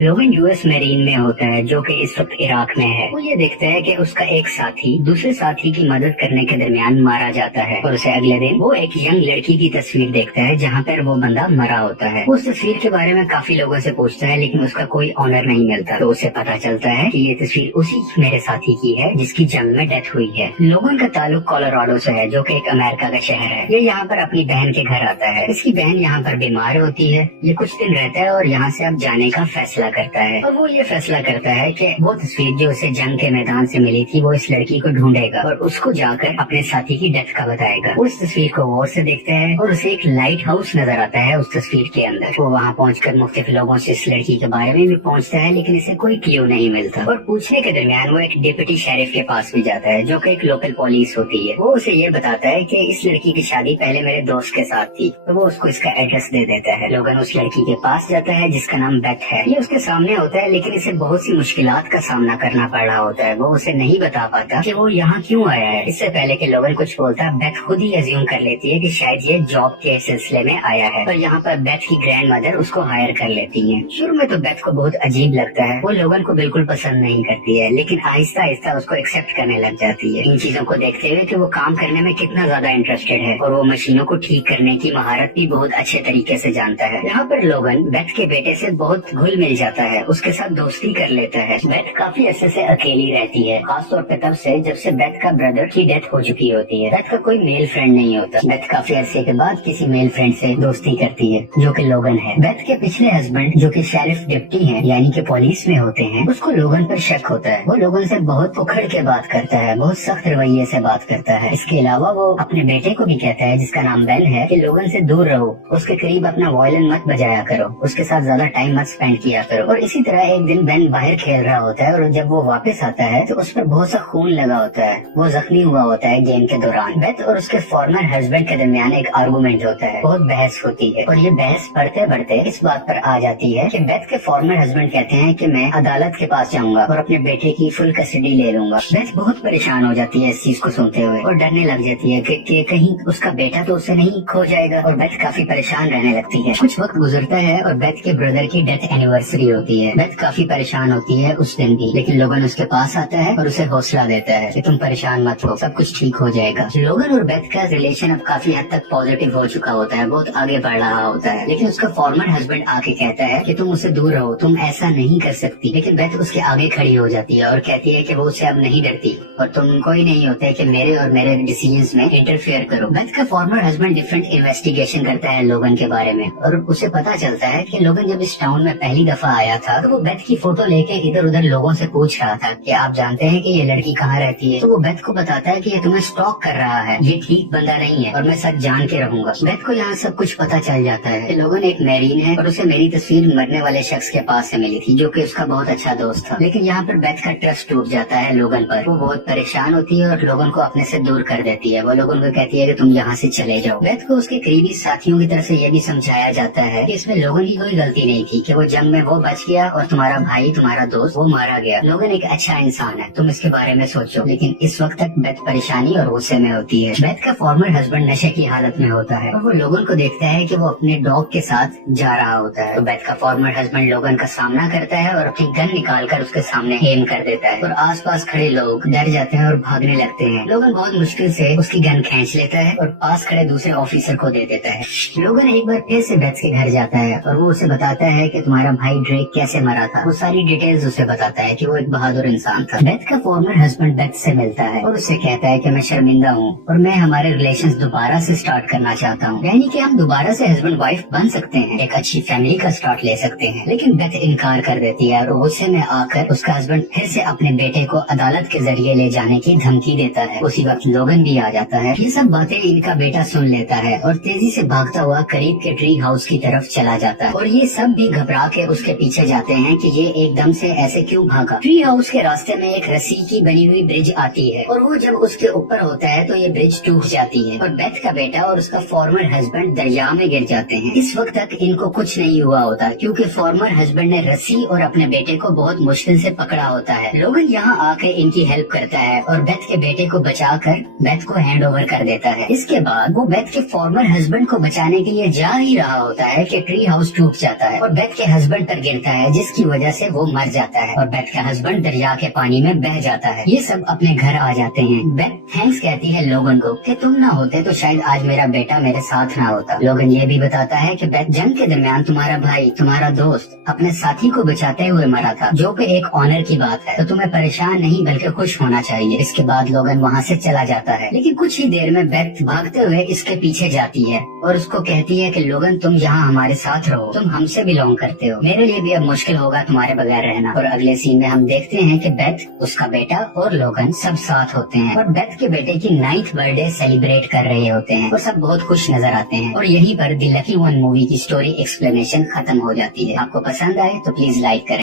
लोगन US marine में होता है जो कि इस वक्त इराक में है। वो ये देखता है कि उसका एक साथी दूसरे साथी की मदद करने के दरमियान मारा जाता है और उसे अगले दिन वो एक यंग लड़की की तस्वीर देखता है जहाँ पर वो बंदा मरा होता है। वो उस तस्वीर के बारे में काफी लोगों से पूछता है लेकिन उसका कोई ऑनर नहीं मिलता। तो उसे पता चलता है कि ये तस्वीर उसी मेरे साथी की है जिसकी जंग में डेथ हुई है। लोगन का ताल्लुक कोलोराडो से है जो कि एक अमेरिका का शहर है। ये यहाँ पर अपनी बहन के घर आता है। इसकी बहन यहाँ पर बीमार होती है। ये कुछ दिन रहता है और यहाँ से अब जाने का फैसला करता है और वो ये फैसला करता है कि वो तस्वीर जो उसे जंग के मैदान से मिली थी वो इस लड़की को ढूंढेगा और उसको जाकर अपने साथी की डेथ का बताएगा। वो इस तस्वीर को गौर से देखता है और उसे एक लाइट हाउस नजर आता है उस तस्वीर के अंदर। वो वहाँ पहुंचकर मुख्तलिफ लोगों से इस लड़की के बारे में भी पूछता है लेकिन इसे कोई क्लू नहीं मिलता। और पूछने के दरमियान वो एक डिप्टी शेरिफ के पास भी जाता है जो कि एक लोकल पुलिस होती है। वो उसे ये बताता है कि इस लड़की की शादी पहले मेरे दोस्त के साथ थी। तो वो उसको इसका एड्रेस दे देता है। लोगन उस लड़की के पास जाता है जिसका नाम बेथ है। ये उसके सामने होता है लेकिन इसे बहुत सी मुश्किलात का सामना करना पड़ रहा होता है। वो उसे नहीं बता पाता कि वो यहाँ क्यों आया है। इससे पहले कि लोगन कुछ बोलता बेथ खुद ही अज्यूम कर लेती है कि शायद ये जॉब के सिलसिले में आया है और यहाँ पर बेथ की ग्रैंड मदर उसको हायर कर लेती है। शुरू में तो बेथ को बहुत अजीब लगता है। वो लोगन को बिल्कुल पसंद नहीं करती है लेकिन आहिस्ता आहिस्ता उसको एक्सेप्ट करने लग जाती है। इन चीजों को देखते हुए कि वो काम करने में कितना ज्यादा इंटरेस्टेड है और वो मशीनों को ठीक करने की महारत भी बहुत अच्छे तरीके से जानता है। यहाँ पर लोगन बेथ के बेटे से बहुत घुल मिल जाता है, उसके साथ दोस्ती कर लेता है। बेथ काफी अरसे से अकेली रहती है, खासतौर पे तब से जब से बेथ का ब्रदर की डेथ हो चुकी होती है। बेथ का कोई मेल फ्रेंड नहीं होता। बेथ काफी अरसे के बाद किसी मेल फ्रेंड से दोस्ती करती है जो कि लोगन है। बेथ के पिछले हस्बैंड जो कि शेरिफ डिप्टी है यानी कि पुलिस में होते हैं, उसको लोगन पर शक होता है। वो लोगन से बहुत उखड़ के बात करता है, बहुत सख्त रवैये से बात करता है। इसके अलावा वो अपने बेटे को भी कहता है जिसका नाम बेन है कि लोगन से दूर रहो, उसके करीब अपना वायलिन मत बजाया करो, उसके साथ ज्यादा टाइम मत स्पेंड किया करो। और इसी तरह एक दिन बेन बाहर खेल रहा होता है और जब वो वापस आता है तो उस पर बहुत सा खून लगा होता है। वो जख्मी हुआ होता है गेम के दौरान। बेथ और उसके फॉर्मर हस्बैंड के दरमियान एक आर्गूमेंट होता है, बहुत बहस होती है और ये बहस बढ़ते बढ़ते इस बात पर आ जाती है कि बेथ के फॉर्मर हस्बैंड कहते हैं कि मैं अदालत के पास जाऊंगा और अपने बेटे की फुल कस्टडी ले लूंगा। बेथ बहुत परेशान हो जाती है इस चीज को सुनते हुए और डरने लग जाती है कि कहीं उसका बेटा तो उसे नहीं खो जाएगा और बेथ काफी परेशान रहने लगती है। कुछ वक्त गुजरता है और बेथ के ब्रदर की डेथ एनिवर्सरी होती है। बेथ काफी परेशान होती है उस दिन भी, लेकिन लोगन उसके पास आता है और उसे हौसला देता है कि तुम परेशान मत हो, सब कुछ ठीक हो जाएगा। लोगन और बेथ का रिलेशन अब काफी हद तक पॉजिटिव हो चुका होता है, बहुत आगे बढ़ रहा होता है। लेकिन उसका फॉर्मर हस्बैंड आके कहता है कि तुम उससे दूर रहो, तुम ऐसा नहीं कर सकती। लेकिन बेथ उसके आगे खड़ी हो जाती है और कहती है कि वो उससे अब नहीं डरती और तुम कोई नहीं होते कि मेरे और मेरे डिसीजंस में इंटरफेयर करो। बेथ का फॉर्मर हस्बैंड डिफरेंट इन्वेस्टिगेशन करता है लोगन के बारे में और उसे पता चलता है कि लोगन जब इस टाउन में पहली दफा आया था तो वो बेथ की फोटो लेके इधर उधर लोगों से पूछ रहा था कि आप जानते हैं कि ये लड़की कहाँ रहती है। तो वो बेथ को बताता है कि ये तुम्हें स्टॉक कर रहा है, ये ठीक बंदा नहीं है और मैं सच जान के रहूंगा। बेथ को यहाँ सब कुछ पता चल जाता है कि लोगन एक मैरीन है और उसे मेरी तस्वीर मरने वाले शख्स के पास से मिली थी जो कि उसका बहुत अच्छा दोस्त था। लेकिन यहाँ पर बेथ का ट्रस्ट टूट जाता है लोगन पर। वो बहुत परेशान होती है और लोगन को अपने से दूर कर देती है। वो लोगन को कहती है कि तुम यहाँ से चले जाओ। बेथ को उसके करीबी साथियों की तरफ से यह भी समझाया जाता है कि इसमें लोगन की कोई गलती नहीं थी, कि वो जंग में वो बच गया और तुम्हारा भाई तुम्हारा दोस्त वो मारा गया। लोगन एक अच्छा इंसान है, तुम इसके बारे में सोचो। लेकिन इस वक्त तक बेथ परेशानी और गुस्से में होती है। बेथ का फॉर्मर हस्बैंड नशे की हालत में होता है और वो लोगन को देखता है कि वो अपने डॉग के साथ जा रहा होता है। तो बेथ का फॉर्मर हस्बैंड लोगन का सामना करता है और अपनी गन निकालकर उसके सामने एम कर देता है और आसपास खड़े लोग डर जाते हैं और भागने लगते हैं। लोगन बहुत मुश्किल से उसकी गन खींच लेता है और पास खड़े दूसरे ऑफिसर को दे देता है। लोगन एक बार फिर से बेथ के घर जाता है और वो उसे बताता है कि तुम्हारा भाई ड्रेक कैसे मरा था। वो सारी डिटेल्स उसे बताता है कि वो एक बहादुर इंसान था। बेथ का फॉर्मर हस्बैंड बेथ से मिलता है और उसे कहता है कि मैं शर्मिंदा हूँ और मैं हमारे रिलेशंस दोबारा से स्टार्ट करना चाहता हूँ, यानी कि हम दोबारा से हस्बैंड वाइफ बन सकते हैं, एक अच्छी फैमिली का स्टार्ट ले सकते हैं। लेकिन बेथ इनकार कर देती है और गुस्से में आकर उसका हस्बैंड फिर से अपने बेटे को अदालत के जरिए ले जाने की धमकी देता है। उसी वक्त लोगन भी आ जाता है। ये सब बातें इनका बेटा सुन लेता है और तेजी से भागता हुआ करीब के ट्री हाउस की तरफ चला जाता है और ये सब भी घबरा के उसके पीछे जाते हैं कि ये एकदम से ऐसे क्यों भागा। ट्री हाउस के रास्ते में एक रस्सी की बनी हुई ब्रिज आती है और वो जब उसके ऊपर होता है तो ये ब्रिज टूट जाती है और बेथ का बेटा और उसका फॉर्मर हस्बैंड दरिया में गिर जाते हैं। इस वक्त तक इनको कुछ नहीं हुआ होता क्योंकि फॉर्मर हस्बैंड ने रस्सी और अपने बेटे को बहुत मुश्किल से पकड़ा होता है। लोगन यहाँ आके इनकी हेल्प करता है और बेथ के बेटे को बचाकर बेथ को हैंड ओवर कर देता है। इसके बाद वो बेथ के फॉर्मर हस्बैंड को बचाने के लिए जा ही रहा होता है कि ट्री हाउस टूट जाता है और बेथ के हस्बैंड पर गिरता है जिसकी वजह से वो मर जाता है और बेथ का हस्बैंड दरिया के पानी में बह जाता है। ये सब अपने घर आ जाते हैं। बेथ थैंक्स कहती है लोगन को कि तुम ना होते तो शायद आज मेरा बेटा मेरे साथ ना होता। लोगन ये भी बताता है कि बेथ जंग के दरमियान तुम्हारा भाई, तुम्हारा दोस्त अपने साथी को बचाते हुए मरा था, जो कि एक ऑनर की बात है, तो तुम्हें परेशान नहीं बल्कि खुश होना चाहिए। इसके बाद लोगन वहाँ से चला जाता है, लेकिन कुछ ही देर में बेथ भागते हुए इसके पीछे जाती है और उसको कहती है कि लोगन तुम यहाँ हमारे साथ रहो, तुम हमसे बिलोंग करते हो, मेरे लिए भी अब मुश्किल होगा तुम्हारे बगैर रहना। और अगले सीन में हम देखते हैं कि बेथ, उसका बेटा और लोगन सब साथ होते हैं और बेथ के बेटे की 9th बर्थडे सेलिब्रेट कर रहे होते हैं और सब बहुत खुश नजर आते हैं। और यहीं पर द लकी वन मूवी की स्टोरी एक्सप्लेनेशन खत्म हो जाती है। आपको पसंद आए तो प्लीज लाइक करें।